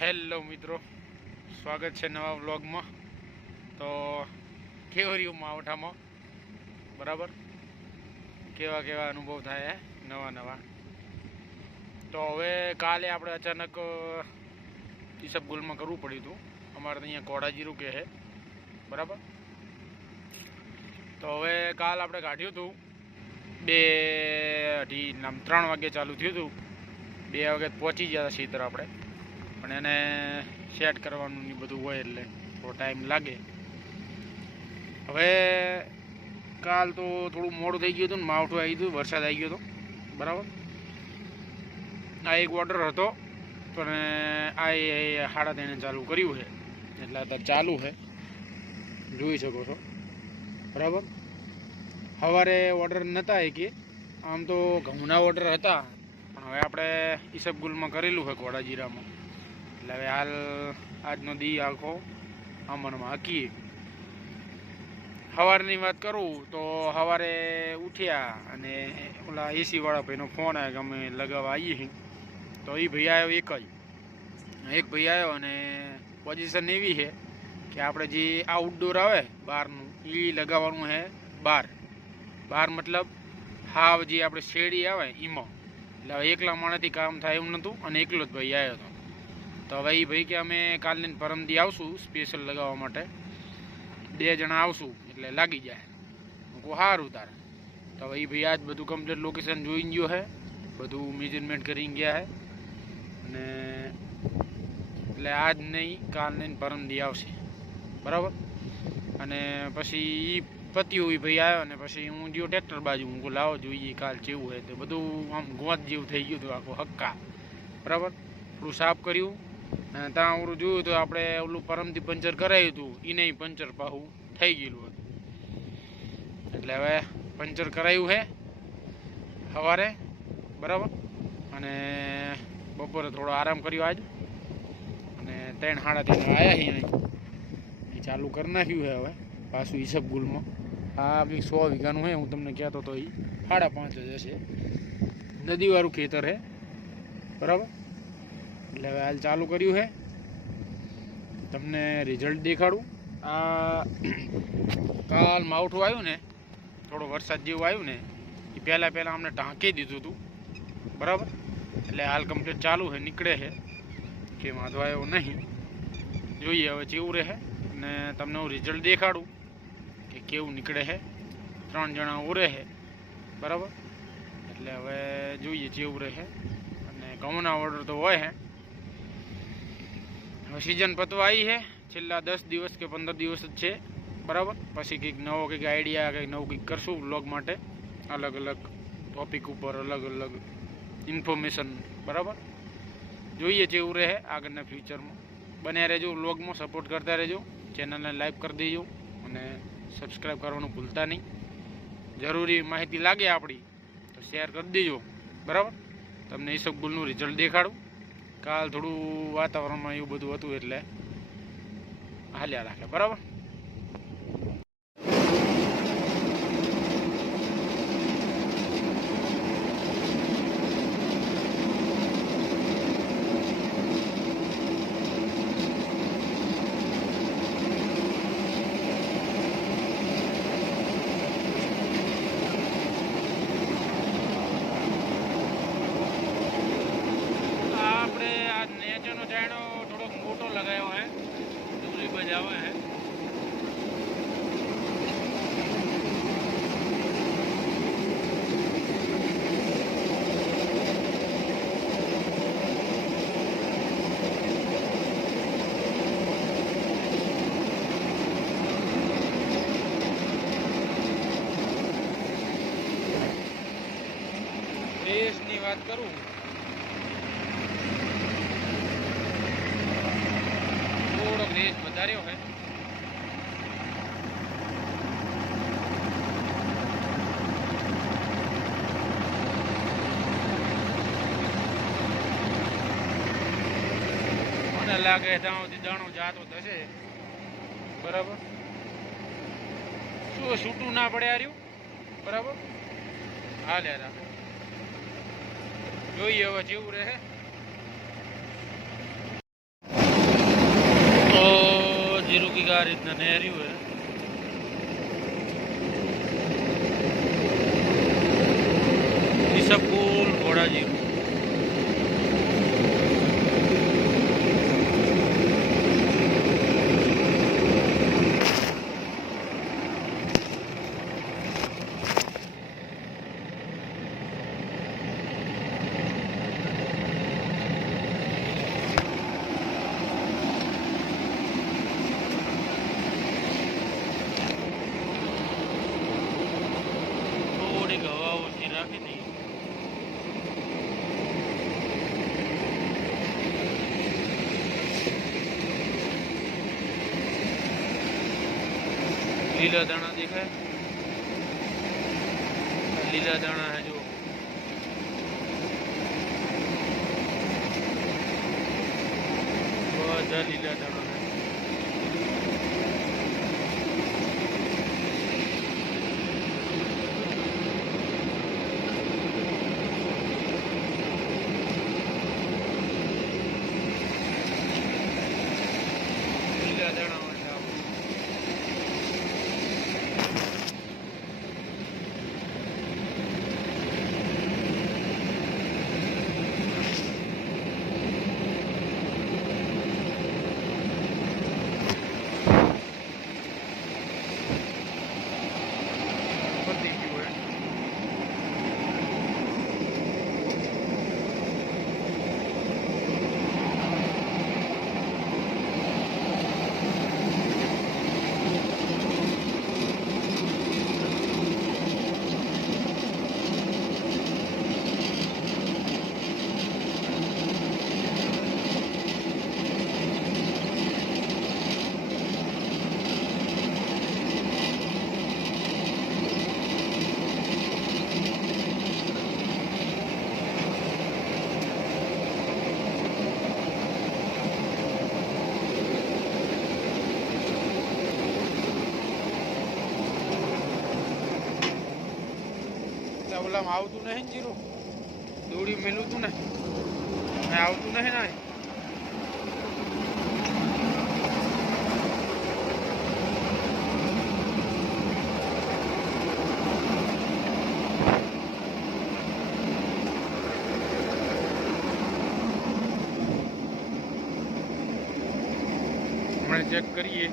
Hello મિત્રો, સ્વાગત છે નવા વ્લોગમાં. તો કેવો રહ્યું માવઠામાં? બરાબર, કેવા કેવા અનુભવ થાય નવા નવા. તો હવે કાલે આપણે અચાનક ઈસબગુલમાં કરવું પડ્યું હતું. અમારે તો અહીંયા કોડાજીરું કે છે, બરાબર. તો હવે કાલ આપણે કાઢ્યું હતું 2:30 3 વાગે ચાલુ થયું હતું. 2 વાગે પહોંચી ગયા હતા સીધર આપણે, પણ એને સેટ કરવાનું ને બધું હોય એટલે થોડો ટાઈમ લાગે. હવે કાલ તો થોડું મોડું થઈ ગયું હતું ને, માવઠું આવી ગયું, વરસાદ આવી ગયો હતો, બરાબર. આ એક ઓર્ડર હતો પણ આ 3:30 ચાલુ કર્યું છે, એટલે અત્યારે ચાલુ છે, જોઈ શકો છો, બરાબર. સવારે ઓર્ડર નહોતા કે આમ તો ઘઉંના ઓર્ડર હતા, પણ હવે આપણે ઈસબગુલમાં કરેલું છે કોડાજીરામાં, એટલે હવે હાલ આજનો દી આખો અમરમાં હકીએ. સવારની વાત કરું તો સવારે ઉઠ્યા અને ઓલા એસીવાળા ભાઈનો ફોન આવ્યો કે અમે લગાવવા આવીએ છીએ. તો એ ભાઈ આવ્યો એક ભાઈ આવ્યો, અને પોઝિશન એવી છે કે આપણે જે આઉટડોર આવે બહારનું એ લગાવવાનું છે બહાર મતલબ હાવ જે આપણે શેડી આવે એમાં. એટલે હવે એકલા માણસથી કામ થાય એવું નહોતું, અને એકલો જ ભાઈ આવ્યો હતો. તો હવે એ ભાઈ કે અમે કાલને પરમદી આવશું સ્પેશિયલ લગાવવા માટે, 2 જણા આવશું એટલે લાગી જાય. હું કહું સારું તારે. તો હવે એ ભાઈ આજ બધું કમ્પ્લીટ લોકેશન જોઈને ગયો છે, બધું મેજરમેન્ટ કરીને ગયા છે, અને એટલે આજ નહીં કાલ નહીં પરમદી આવશે, બરાબર. અને પછી એ પત્યું એ ભાઈ આવ્યો, ને પછી હું ગયો ટ્રેક્ટર બાજુ. હું કહું લાવો જોઈએ કાલ કેવું હોય. તો બધું આમ ગોત જેવું થઈ ગયું હતું આખું હક્કા, બરાબર. થોડું સાફ કર્યું, અને ત્યાં ઓલું જોયું તો આપણે ઓલું પરમથી પંચર કરાવ્યું હતું, એ નહીં પંચર પાછું થઈ ગયેલું હતું. એટલે હવે પંચર કરાવ્યું છે સવારે, બરાબર. અને બપોરે થોડો આરામ કર્યો આજ, અને 3:30 આવ્યા છીએ એ ચાલુ કરી નાખ્યું છે હવે પાછું ઈસબગુલમાં. આ કંઈક 100 વીઘાનું છે, હું તમને કહેતો હતો. એ 5.5 જ હશે, નદીવાળું ખેતર છે, બરાબર. એટલે હવે હાલ ચાલુ કર્યું છે, તમને રિઝલ્ટ દેખાડું. આ કાલ માવઠું આવ્યું ને, થોડો વરસાદ જેવું આવ્યું ને, એ પહેલાં અમને ઢાંકી દીધું હતું, બરાબર. એટલે હાલ કમ્પ્લીટ ચાલુ છે, નીકળે છે, કે વાંધો આવ્યો નહીં. જોઈએ હવે જેવું રહે, અને તમને હું રિઝલ્ટ દેખાડું કે કેવું નીકળે છે. 3 જણા ઓરે છે, બરાબર. એટલે હવે જોઈએ જેવું રહે. અને ઘઉંના ઓર્ડર તો હોય છે. હવે સિઝન પતવા આવી છે, છેલ્લા 10 દિવસ કે 15 દિવસ જ છે, બરાબર. પછી કંઈક નવો કંઈક આઈડિયા કંઈક નવું કંઈક કરશું વ્લોગ માટે, અલગ અલગ ટોપિક ઉપર અલગ અલગ ઇન્ફોર્મેશન, બરાબર. જોઈએ જેવું રહે આગળના ફ્યુચરમાં. બન્યા રહેજો વ્લોગમાં, સપોર્ટ કરતા રહેજો, ચેનલને લાઈક કરી દેજો, અને સબસ્ક્રાઈબ કરવાનું ભૂલતા નહીં. જરૂરી માહિતી લાગે આપણી તો શેર કરી દેજો, બરાબર. તમને ઈસબગુલનું રિઝલ્ટ દેખાડું. કાલ થોડું વાતાવરણમાં એવું બધું હતું એટલે હાલ્યા રાખે, બરાબર. નેચરનો ચાયણો થોડોક મોટો લગાવ્યો હે, દૂરી બજાવે હે. રેસની વાત કરું, થોડોક રેસ વધાર્યો છે. મને લાગે ત્યાં સુધી દાણો જાતો થશે, બરાબર. શું છૂટું ના પડે આર્યું, બરાબર. હાલે રાખે, જોઈએ હવે જેવું રહે. जीरू की कार इतना नहरी हुआ है। ईसबगोल घोड़ा जीरू थोड़ी हवा ओછી રાખી દઈએ। लीला दाना देखा है, लीला दाना है जो बहुत लीला दाना है। लीला दाना ઓલામાં આવતું નહીં ને જીરું, દોડી મેલું તું ને આવતું નહીં ને। હમણાં ચેક કરીએ।